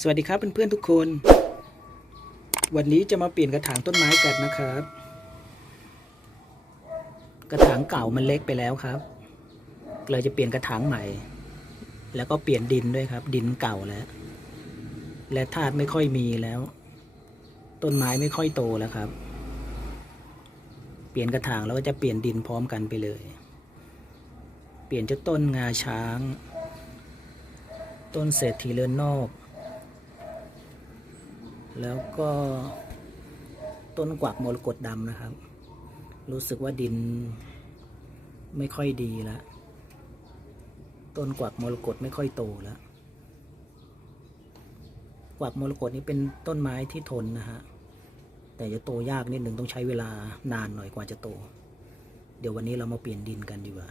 สวัสดีครับเพื่อนๆทุกคน วันนี้จะมาเปลี่ยนกระถางต้นไม้กันนะครับ กระถางเก่ามันเล็กไปแล้วครับเลยจะเปลี่ยนกระถางใหม่ แล้วก็เปลี่ยนดินด้วยครับ ดินเก่าแล้ว และธาตุไม่ค่อยมีแล้ว ต้นไม้ไม่ค่อยโตแล้วครับ เปลี่ยนกระถางแล้วก็จะเปลี่ยนดินพร้อมกันไปเลย เปลี่ยนเจ้าต้นงาช้าง ต้นเศรษฐีเรือนนอก แล้วก็ต้นกวักมรกตดำนะครับ รู้สึกว่าดินไม่ค่อยดีแล้วต้นกวักมรกตไม่ค่อยโตแล้วกวักมรกตนี้เป็นต้นไม้ที่ทนนะฮะแต่จะโตยากนิดหนึ่งต้องใช้เวลานานหน่อยกว่าจะโต เดี๋ยววันนี้เรามาเปลี่ยนดินกันดีกว่า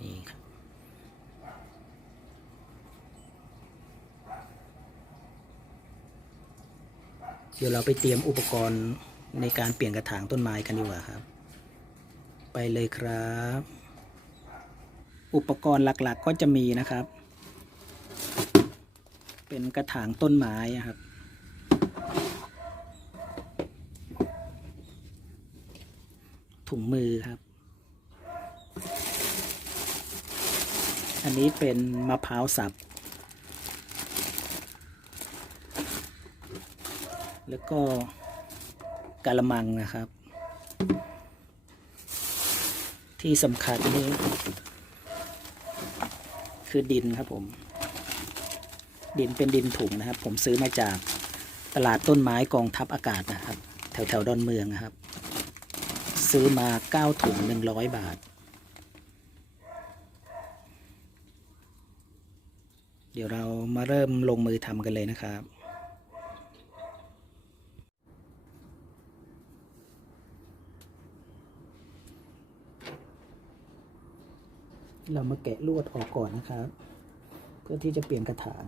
นี่ครับ เดี๋ยวเราไปเตรียมอุปกรณ์ในการเปลี่ยนกระถางต้นไม้กันดีกว่าครับ ไปเลยครับ อุปกรณ์หลักๆก็จะมีนะครับ เป็นกระถางต้นไม้ครับถุงมือครับ อันนี้เป็นมะพร้าวสับ แล้วก็กะละมังนะครับ ที่สำคัญนี่คือดินครับผม ดินเป็นดินถุงนะครับ ผมซื้อมาจากตลาดต้นไม้กองทัพอากาศนะครับ แถวแถวๆดอนเมืองนะครับ ซื้อมาเก้าถุงหนึ่งร้อยบาท เดี๋ยวเรามาเริ่มลงมือทำกันเลยนะครับ เรามาแกะลวดออกก่อนนะครับ เพื่อที่จะเปลี่ยนกระถาง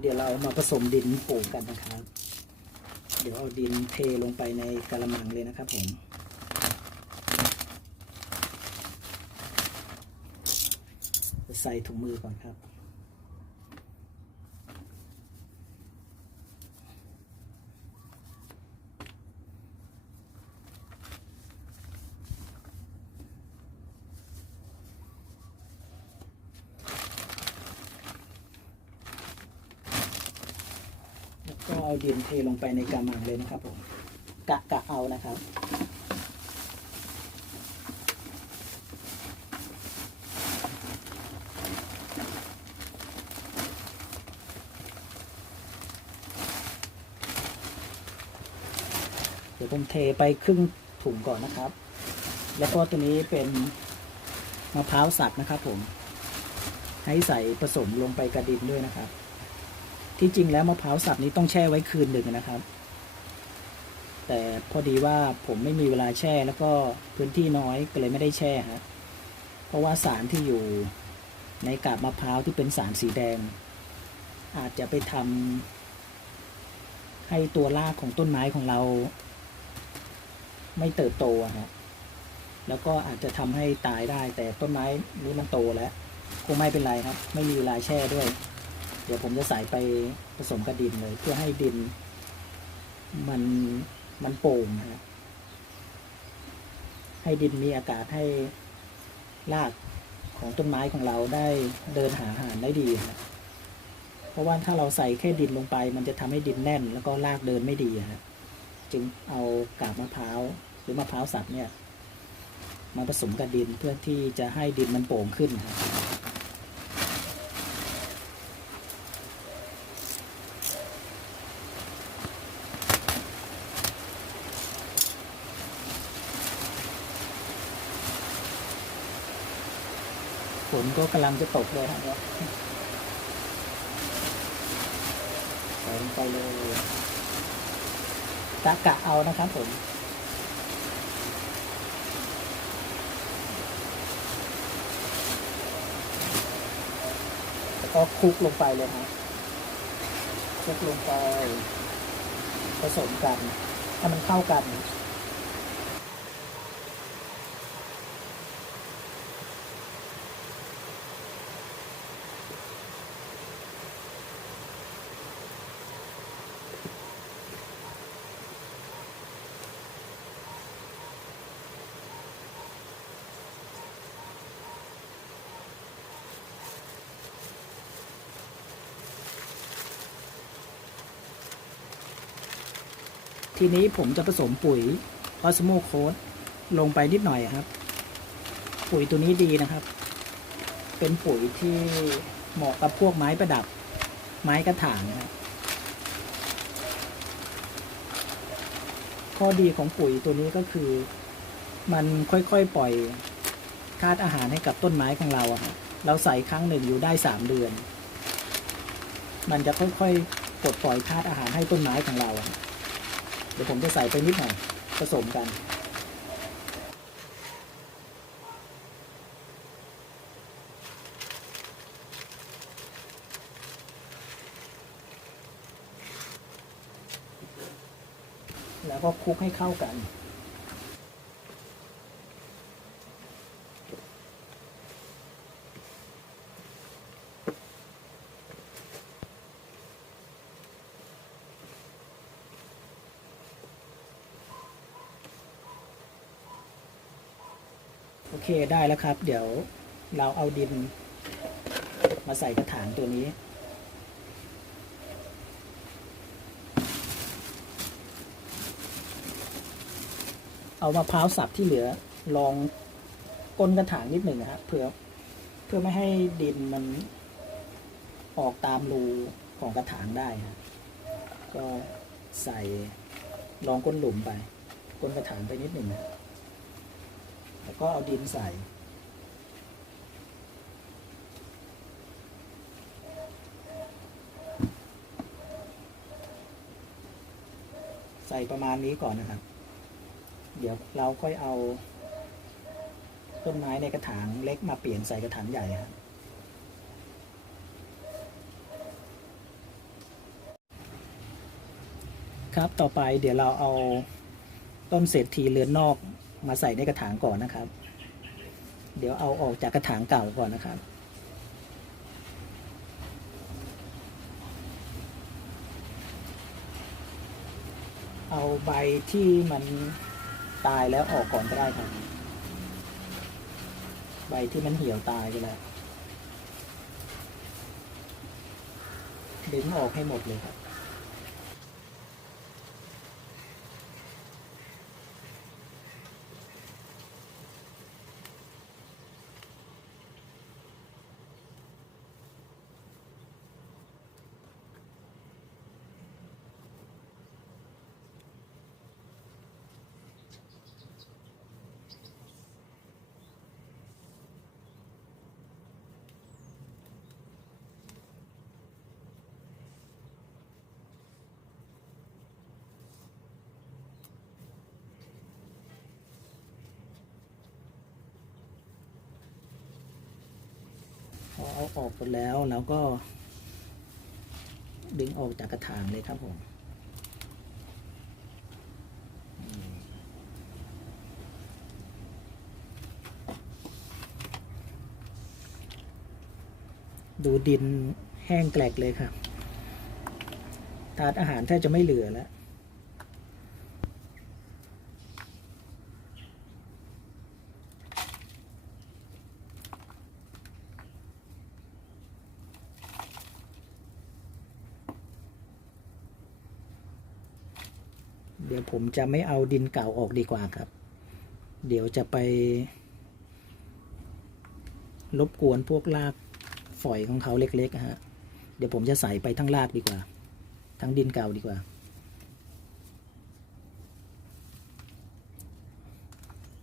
เดี๋ยวเรามาผสมดินปลูกกันนะครับ เดี๋ยวเอาดินเทลงไปในกระมังเลยนะครับผมใส่ถุงมือก่อนครับ ก็เอาดินเทลงไปในกระมังเลยนะครับผมกะกะเอานะครับเดี๋ยวผมเทไปครึ่งถุงก่อนนะครับ แล้วก็ตัวนี้เป็นมะพร้าวสับนะครับผม ให้ใส่ผสมลงไปกระดินด้วยนะครับ ที่จริงแล้วมะพร้าวสับนี้ต้องแช่ไว้คืนหนึ่งนะครับ แต่พอดีว่าผมไม่มีเวลาแช่แล้วก็พื้นที่น้อยก็เลยไม่ได้แช่ครับเพราะว่าสารที่อยู่ในกาบมะพร้าวที่เป็นสารสีแดง อาจจะไปทำให้ตัวรากของต้นไม้ของเรา ไม่เติบโตอะแล้วก็อาจจะทำให้ตายได้แต่ต้นไม้นี้มันโตแล้ว คงไม่เป็นไรครับ ไม่มีเวลาแช่ด้วย เดี๋ยวผมจะใส่ไปผสมกับดินเลย เพื่อให้ดิน มันมันโป่งนะครับให้ดินมีอากาศให้รากของต้นไม้ของเราได้เดินหาอาหารได้ดีครับเพราะว่าถ้าเราใส่แค่ดินลงไป มันจะทำให้ดินแน่น แล้วก็รากเดินไม่ดีครับจึงเอากาบมะพร้าวหรือมะพร้าวสับเนี่ย มาผสมกับดินเพื่อที่จะให้ดินมันโป่งขึ้นครับ นก็กำลังจะตกเลยครับใส่ลงไปเลยกะกะเอานะครับผมแล้วก็คลุกลงไปเลยครับคลุกลงไป ผสมกันให้มันเข้ากัน ทีนี้ผมจะผสมปุ๋ยออสโมโคดลงไปนิดหน่อยครับ ปุ๋ยตัวนี้ดีนะครับ เป็นปุ๋ยที่เหมาะกับพวกไม้ประดับ ไม้กระถางนะครับข้อดีของปุ๋ยตัวนี้ก็คือ มันค่อยๆปล่อยธาตุอาหารให้กับต้นไม้ของเราอะครับเราใส่ครั้งหนึ่งอยู่ได้สามเดือน มันจะค่อยๆปลดปล่อยธาตุอาหารให้ต้นไม้ของเราอะครับ ดี๋ยวผมจะใส่ไปนิดหน่อยผสมกัน แล้วก็คลุกให้เข้ากัน ได้แล้วครับ เดี๋ยวเราเอาดิน มาใส่กระถางตัวนี้ เอามะพร้าวสับที่เหลือลองก้นกระถางนิดหนึ่งนะครับเพื่อเพื่อไม่ให้ดินมันออกตามรูของกระถางได้ครับก็ใส่ลองก้นหลุมไป ก้นกระถางไปนิดหนึ่งนะ แล้วก็เอาดินใส่ ใส่ประมาณนี้ก่อนนะครับ เดี๋ยวเราค่อยเอาต้นไม้ในกระถางเล็กมาเปลี่ยนใส่กระถางใหญ่ครับครับ ต่อไปเดี๋ยวเราเอาต้นเศรษฐีเรือนนอก มาใส่ในกระถางก่อนนะครับ เดี๋ยวเอาออกจากกระถางเก่าก่อนนะครับ เอาใบที่มันตายแล้วออกก่อนก็ได้ครับ ใบที่มันเหี่ยวตายไปแล้วดึงออกให้หมดเลยครับ พ อออกหมดแล้วเราก็ ดึงออกจากกระถางเลยครับผมดูดินแห้งแกลกเลยครับธาตุอาหารแทบจะไม่เหลือแล้ว ผมจะไม่เอาดินเก่าออกดีกว่าครับ เดี๋ยวจะไปรบกวนพวกรากฝอยของเขาเล็กๆฮะ เดี๋ยวผมจะใส่ไปทั้งรากดีกว่า ทั้งดินเก่าดีกว่า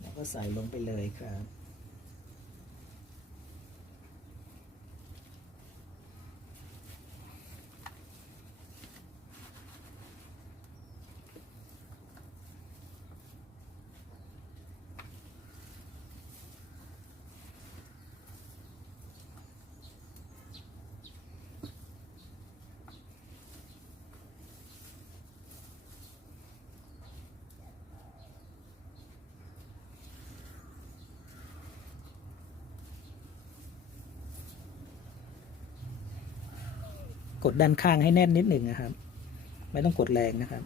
แล้วก็ใส่ลงไปเลยครับ กดด้านข้างให้แน่นนิดหนึ่งนะครับ ไม่ต้องกดแรงนะครับ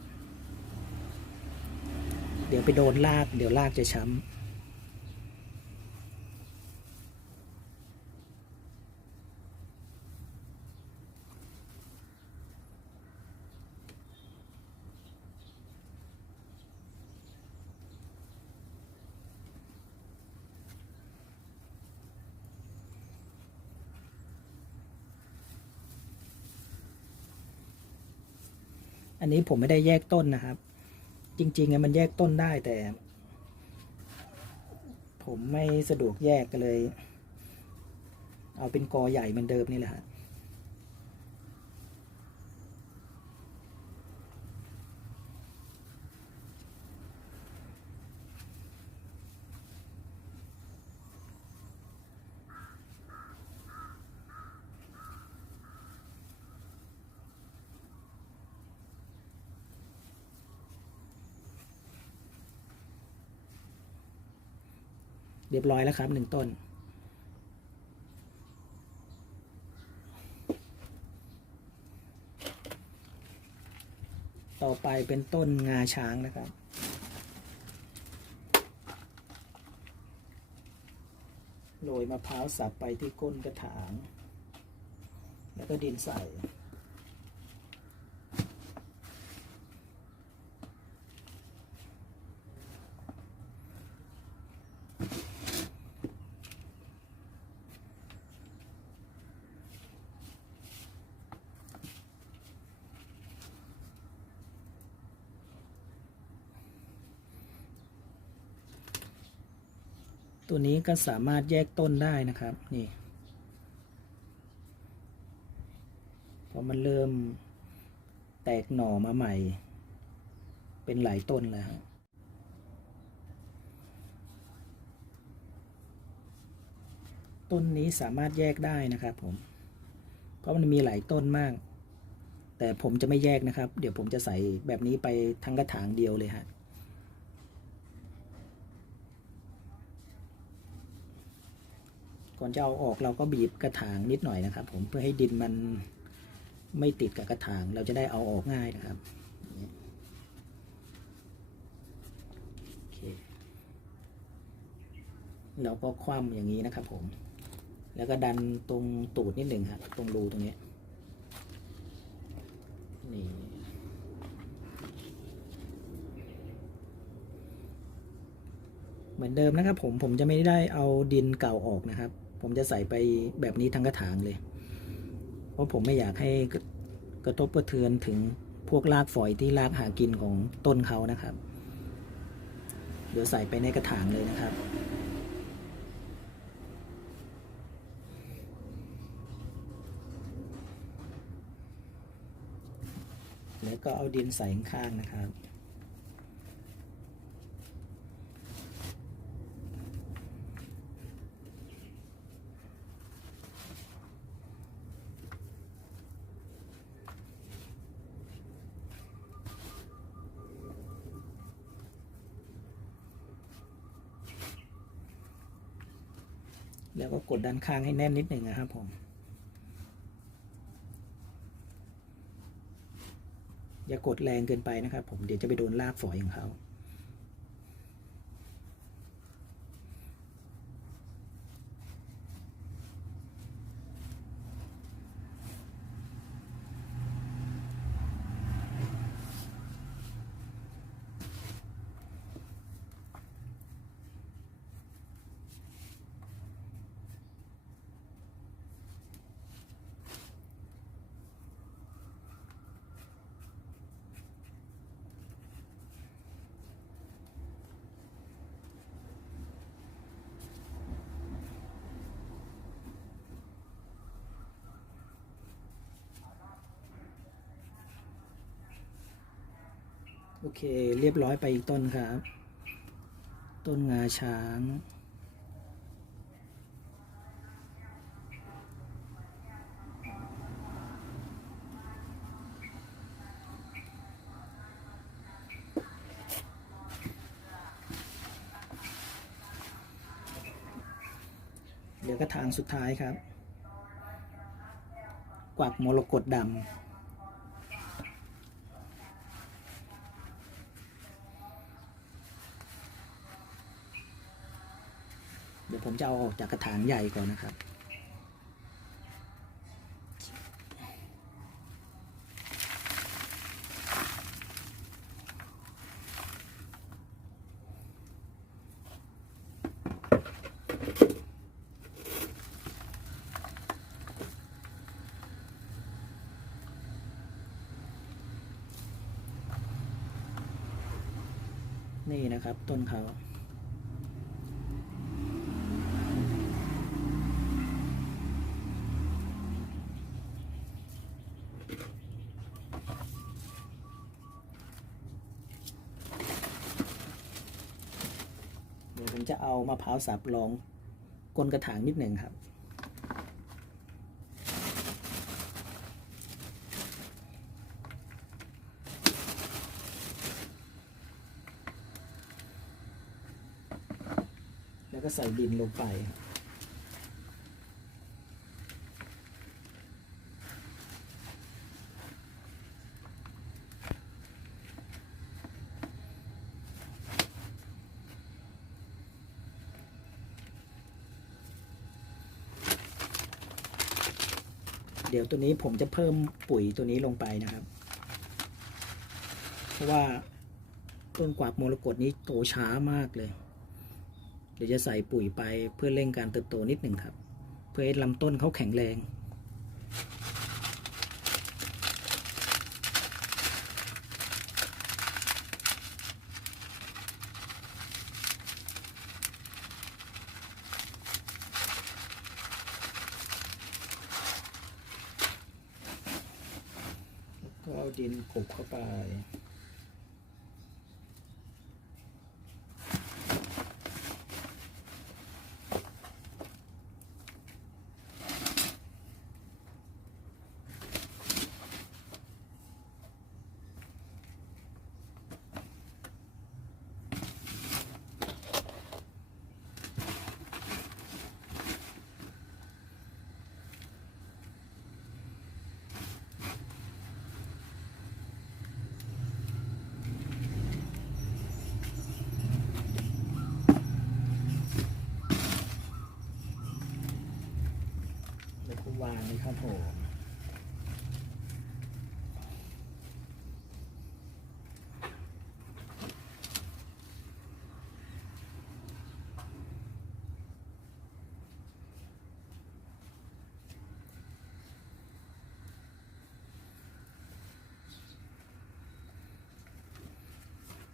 เดี๋ยวไปโดนลาก เดี๋ยวลากจะช้ำ อันนี้ผมไม่ได้แยกต้นนะครับ จริงๆมันแยกต้นได้แต่ ผมไม่สะดวกแยกก็เลย เอาเป็นกอใหญ่เหมือนเดิมนี่แหละฮะ เรียบร้อยแล้วครับหนึ่งต้น ต่อไปเป็นต้นงาช้างนะครับโรยมะพร้าวสับไปที่ก้นกระถาง แล้วก็ดินใส่ ตัวนี้ก็สามารถแยกต้นได้นะครับ นี่พอมันเริ่มแตกหน่อมาใหม่ เป็นหลายต้นแล้วต้นนี้สามารถแยกได้นะครับผม เพราะมันมีหลายต้นมาก แต่ผมจะไม่แยกนะครับ เดี๋ยวผมจะใส่แบบนี้ไปทั้งกระถางเดียวเลยฮะ ก่อนจะเอาออกเราก็บีบกระถางนิดหน่อยนะครับ ผมเพื่อให้ดินมันไม่ติดกับกระถางเราจะได้เอาออกง่ายนะครับเคเราก็คว่ำอย่างนี้นะครับ ผม แล้วก็ดันตรงตูดนิดหนึ่งครับตรงรูตรงนี้นี่เหมือนเดิมนะครับ ผมผมจะไม่ได้เอาดินเก่าออกนะครับ ผมจะใส่ไปแบบนี้ทั้งกระถางเลย เพราะผมไม่อยากให้กระทบกระเทือนถึงพวกรากฝอยที่รากหากินของต้นเขานะครับ เดี๋ยวใส่ไปในกระถางเลยนะครับแล้วก็เอาดินใส่ข้างนะครับ ดด้านข้างให้แน่นนิดหนึ่งนะครับผมอย่ากดแรงเกินไปนะครับผมเดี๋ยวจะไปโดนลากฝอยของเขา โอเค เรียบร้อยไปอีกต้นครับ ต้นงาช้างเหลือกระถางสุดท้ายครับ กวักมรกตดำ เดี๋ยวผม จะเอาออกจากกระถางใหญ่ก่อนนะครับ นี่นะครับต้นเขา เดี๋ยวผ มะพร้าวสับลองกลนกระถางนิดหนึ่งครับ แล้วก็ใส่ดินลงไป เดี๋ยวตัวนี้ผมจะเพิ่มปุ๋ยตัวนี้ลงไปนะครับ เพราะว่าต้นกวาดมรกตนี้โตช้ามากเลย เดี๋ยวจะใส่ปุ๋ยไปเพื่อเร่งการเติบโตนิดหนึ่งครับ เพื่อให้ลำต้นเขาแข็งแรง ดินกลบเข้าไป วางเลยครับผม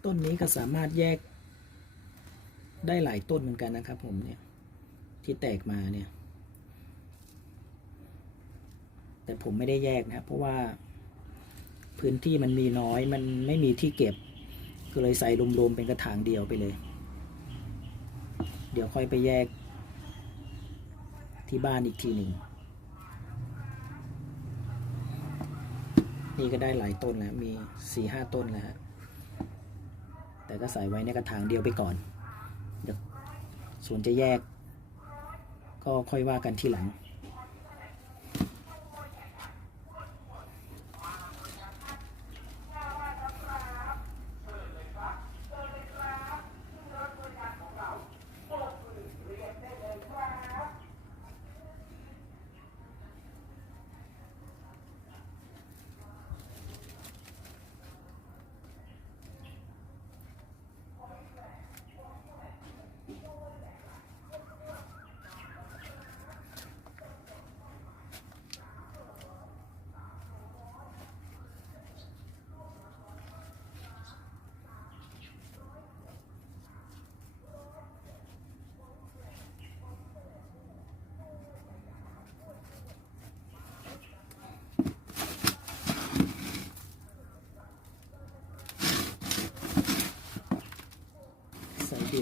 ต้นนี้ก็สามารถแยกได้หลายต้นเหมือนกันนะครับผมเนี่ย ที่แตกมาเนี่ย แต่ ผมไม่ได้แยกนะครับเพราะว่าพื้นที่มันมีน้อยมันไม่มีที่เก็บ ก็เลยใส่รวมๆเป็นกระถางเดียวไปเลย เดี๋ยวค่อยไปแยก ที่บ้านอีกทีหนึ่งนี่ก็ได้หลายต้นแล้วมีสี่ห้าต้นแล้วฮะแต่ก็ใส่ไว้ในกระถางเดียวไปก่อนเดี๋ยวส่วนจะแยก ก็ค่อยว่ากันทีหลัง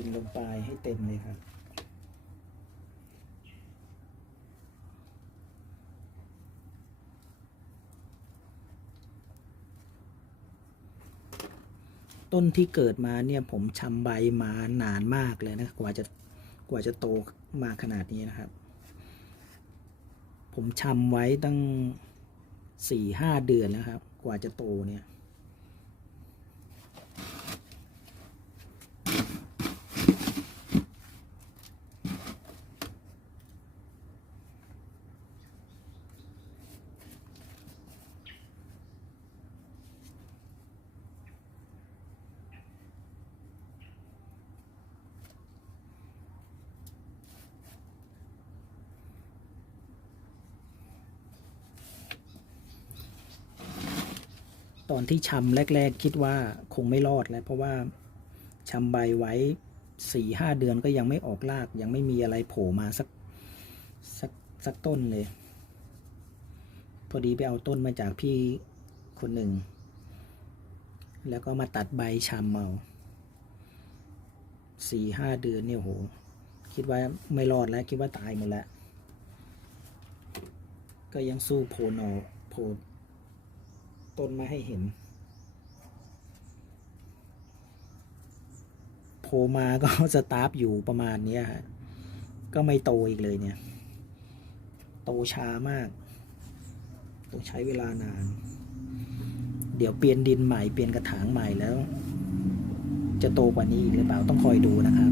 ดินลงไปให้เต็มเลยครับ ต้นที่เกิดมาเนี่ยผมชำใบมานานมากเลยนะกว่าจะกว่าจะโตมาขนาดนี้นะครับ ผมชำไว้ตั้งสี่ห้าเดือนแล้วครับ กว่าจะโตเนี่ย อนที่ชำแรก ๆ คิดว่าคงไม่รอดแล้วเพราะว่าชำใบไว้สี่ห้าเดือนก็ยังไม่ออกราก ยังไม่มีอะไรโผล่มาสักสักสักต้นเลย พอดีไปเอาต้นมาจากพี่คนหนึ่ง แล้วก็มาตัดใบชำเอาสี่ห้าเดือนเนี่ยโห คิดว่าไม่รอดแล้ว คิดว่าตายหมดแล้ว ก็ยังสู้โผล่หนอโผล่ ต้นมาให้เห็นโผล่มาก็สตาร์ฟอยู่ประมาณนี้ฮะก็ไม่โตอีกเลยเนี่ย โตช้ามาก ต้องใช้เวลานาน เดี๋ยวเปลี่ยนดินใหม่เปลี่ยนกระถางใหม่แล้ว จะโตกว่านี้อีกหรือเปล่าต้องคอยดูนะครับ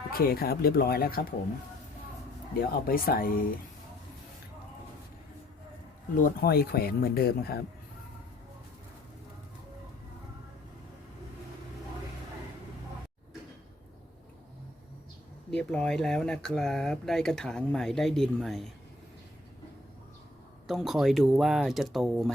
โอเคครับ เรียบร้อยแล้วครับผม เดี๋ยวเอาไปใส่ ลวดห้อยแขวนเหมือนเดิมครับเรียบร้อยแล้วนะครับ ได้กระถางใหม่ ได้ดินใหม่ ต้องคอยดูว่าจะโตไหม